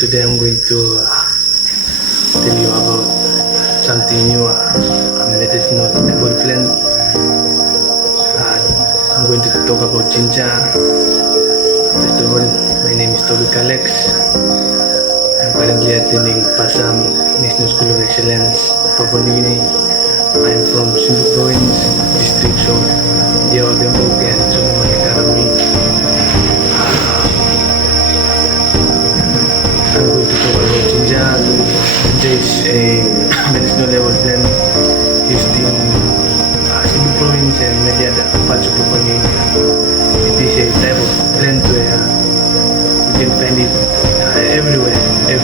Today I'm going to tell you about something new, medicinal herbal plant. I'm going to talk about ginger. First of all, my name is Toby Alex. I'm currently attending Passam National School of Excellence, Papua New Guinea. I'm from Simbu Province, districts of Jawa Tembok and Solomon Academy. I'm going to talk about ginger. Ginger is a medicinal herbal plant used in Simbu Province and many other parts of Papua New Guinea. It is a type of plant where you can find it everywhere in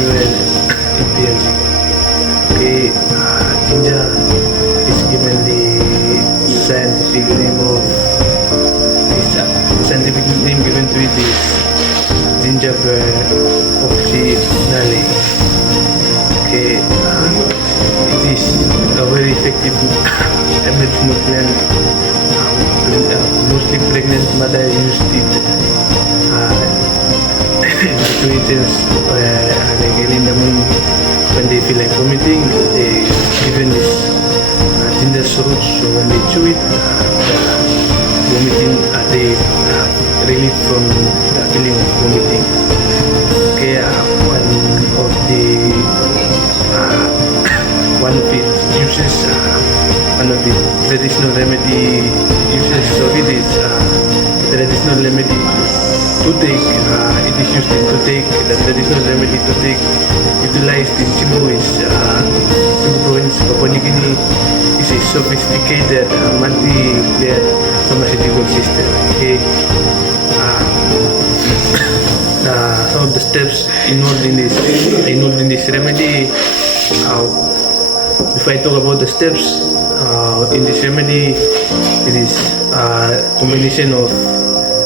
PLC. Okay, ginger is given the scientific name of given to it is Gingiber officinale. Okay, it is a very effective medicinal plant. Mostly pregnant mothers use it in situations like early in the morning when they feel like vomiting. They given this ginger roots, so when they chew it, the vomiting they relief from the feeling of vomiting. Okay, one of its uses, one of the traditional remedy uses of it is traditional remedy toothache. It is used in toothache. The traditional remedy toothache utilized in Simbu is Simbu Province, Papua New Guinea, is a sophisticated multi-layered pharmaceutical system. Okay. Some of the steps involved in this remedy. If I talk about the steps in this remedy, it is a combination of,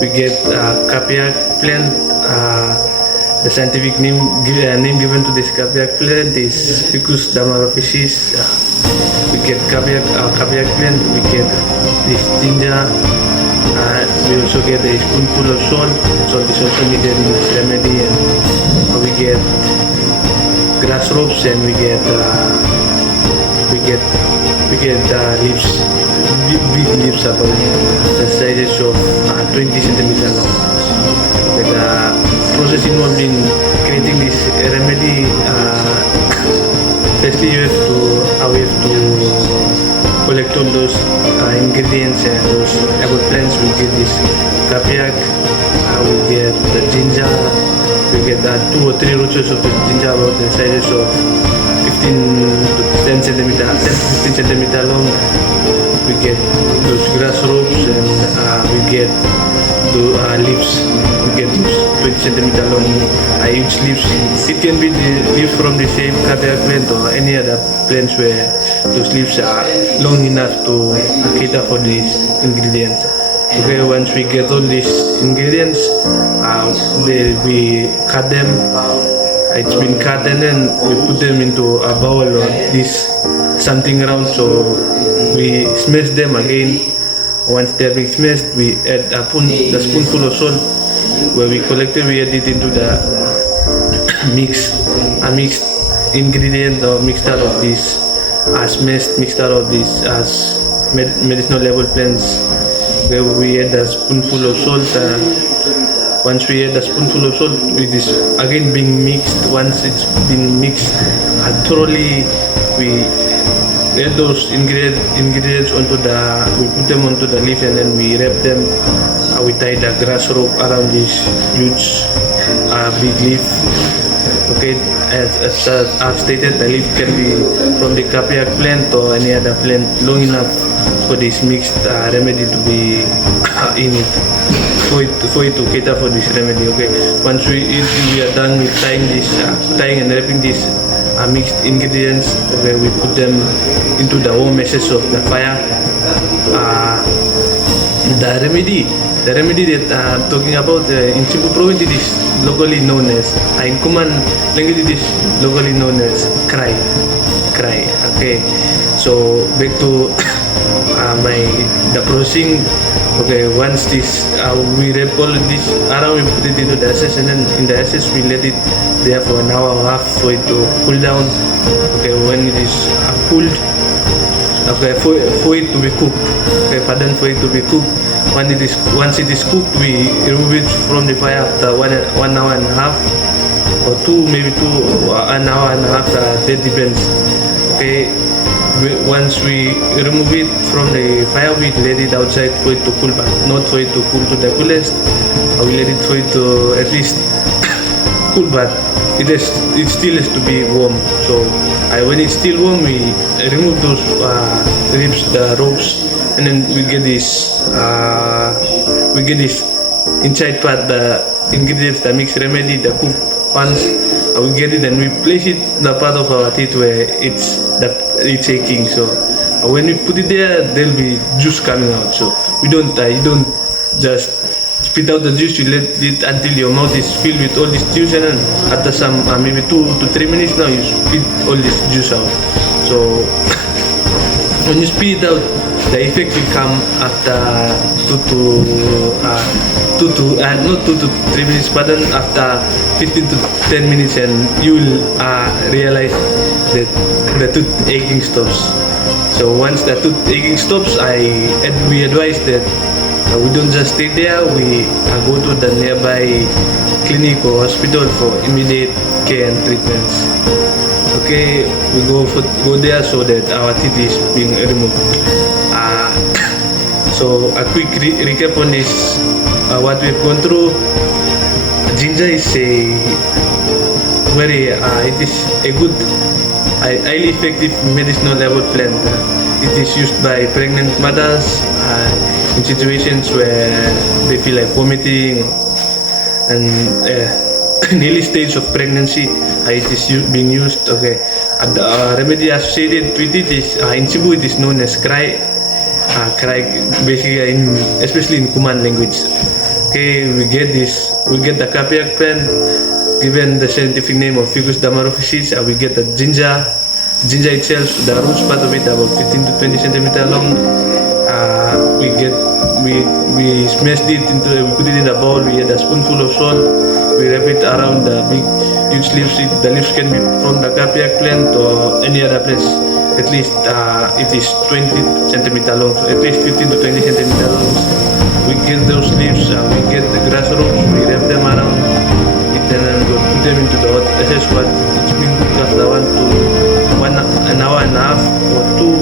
we get capiac plant. The scientific name given to this capiac plant is Ficus damarophysis. We get capiac plant. We get this ginger. We also get a spoonful of salt. Salt is also needed in this remedy, and we get grass ropes, and we get leaves, big leaves about the sizes of 20 centimeters long. The process involved in creating this remedy, firstly we have to collect all those ingredients and those herbal plants. We get this capiac, we get the ginger, we get 2 or 3 roots of the ginger about the sizes of 15 to 10 centimeter, 10 to 15 centimeter long. We get those grass ropes, and we get the leaves. We get leaves 20 centimeter long, each leaves. It can be the leaves from the same capiac plant or any other plants where those leaves are long enough to cater for these ingredients. Okay, once we get all these ingredients, we cut them. It's been cut, and then we put them into a bowl or this something round, so we smash them again. Once they are being smashed, we add the spoonful of salt, where we collectively add it into the mixed ingredient or mixture of this smashed mixture of this medicinal level plants, where we add a spoonful of salt. Once we add a spoonful of salt, it is again being mixed. Once it's been mixed thoroughly, we add those ingredients onto we put them onto the leaf, and then we wrap them. We tie the grass rope around this huge big leaf. Okay, as I've stated, the leaf can be from the capiac plant or any other plant long enough for this mixed remedy to be in it, for it to cater for this remedy. Okay, once we are done with tying and wrapping these mixed ingredients, okay, we put them into the warm meshes of the fire. The remedy that I'm talking about in Simbu Province, it is locally known as, in common language, it is locally known as cry. Okay, so back to the processing. Okay, once this we wrap all of this around, we put it into the SS, and then in the SS we let it there for an hour and a half for it to cool down. Okay, when it is cooled, okay, for it to be cooked. Okay, pardon, for it to be cooked. Once it is cooked, we remove it from the fire after 1 hour and a half or two, maybe an hour and a half. That depends. Okay. Once we remove it from the fire, we let it outside for it to cool back, not for it to cool to the coolest. We let it for it to at least cool, but it still has to be warm. So when it's still warm, we remove those ribs, the ropes, and then we get this inside part, the ingredients, the mixed remedy, the cook pans. We get it and we place it in the part of our teeth where it's aching. So when we put it there, there'll be juice coming out. So you don't just spit out the juice. You let it until your mouth is filled with all this juice, and then after some maybe 2 to 3 minutes now, you spit all this juice out. So when you spit it out, the effect will come after 2 to 3 minutes, but then after 15 to 10 minutes, and you will realize that the tooth aching stops. So once the tooth aching stops, we advise that we don't just stay there. We go to the nearby clinic or hospital for immediate care and treatments. Okay, we go there so that our teeth is being removed. So a quick recap on this, what we've gone through. Ginger is it is a good, highly effective medicinal herbal plant. It is used by pregnant mothers in situations where they feel like vomiting and in early stage of pregnancy. It is being used. Okay, the remedy associated with it is in Cebu it is known as cry, basically especially in Kuman language. Okay, we get the capiac plant, given the scientific name of Ficus damarophysis. We get the ginger itself, the roots part of it about 15 to 20 centimeter long. We smashed it we put it in a bowl. We add a spoonful of salt. We wrap it around the big huge leaves. The leaves can be from the capiac plant or any other place. At least it is 20 centimeter long, so at least 15 to 20 centimeter long. We get those leaves, we get the grass roots, we wrap them around it, and then we put them into the hot SS. What it's been cooked after an hour and a half or two.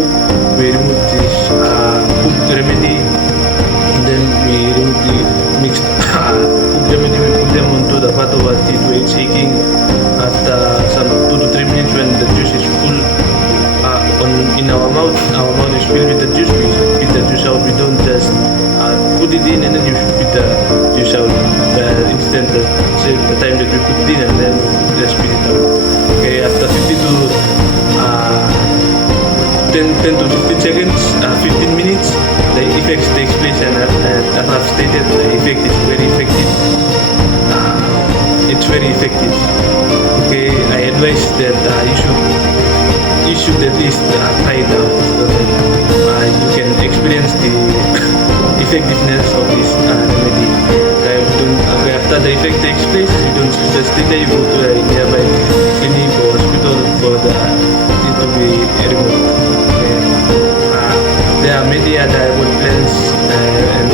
We remove this cooked remedy, and then we remove the mixed cooked remedy. We put them onto the part of our teeth where it's aching. After some 2 to 3 minutes, when the juice is full in our mouth is filled with the juice. We spit the juice out. We don't just put it in and then you spit the juice out. The instant, the time that we put it in, and then just spit it out. Okay, after 10 to 15 seconds, 15 minutes, the effects takes place, and as I've stated, the effect is very effective. It's very effective. Okay, I advise that you should at least try it out so that you can experience the effectiveness of this remedy. After the effect takes place, you don't just stay there. You go to a nearby clinic or hospital for the teeth to be removed. There are many other herbal plants and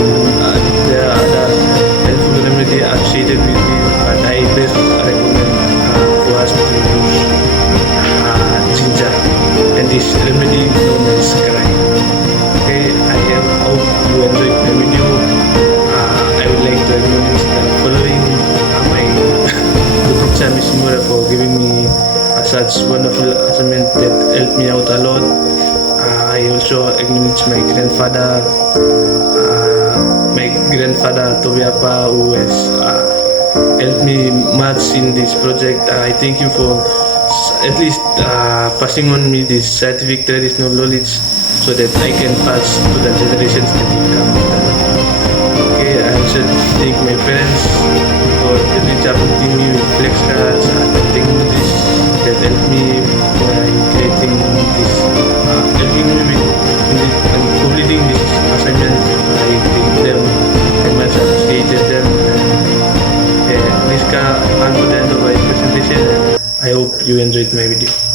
there are other helpful remedy associated with it, but I best recommend for us to use ginger and this remedy known as cry. Okay, I hope you enjoyed the video. I would like to acknowledge the following my group Miss Mura for giving me such wonderful assignment that helped me out a lot. I also acknowledge my grandfather Tobiapa, who has helped me much in this project. I thank you for at least passing on me this scientific traditional knowledge so that I can pass to the generations that will come. Okay, I also thank my parents for helping me with flex cards and the technologies that helped me in creating this, helping me with I hope you enjoyed my video.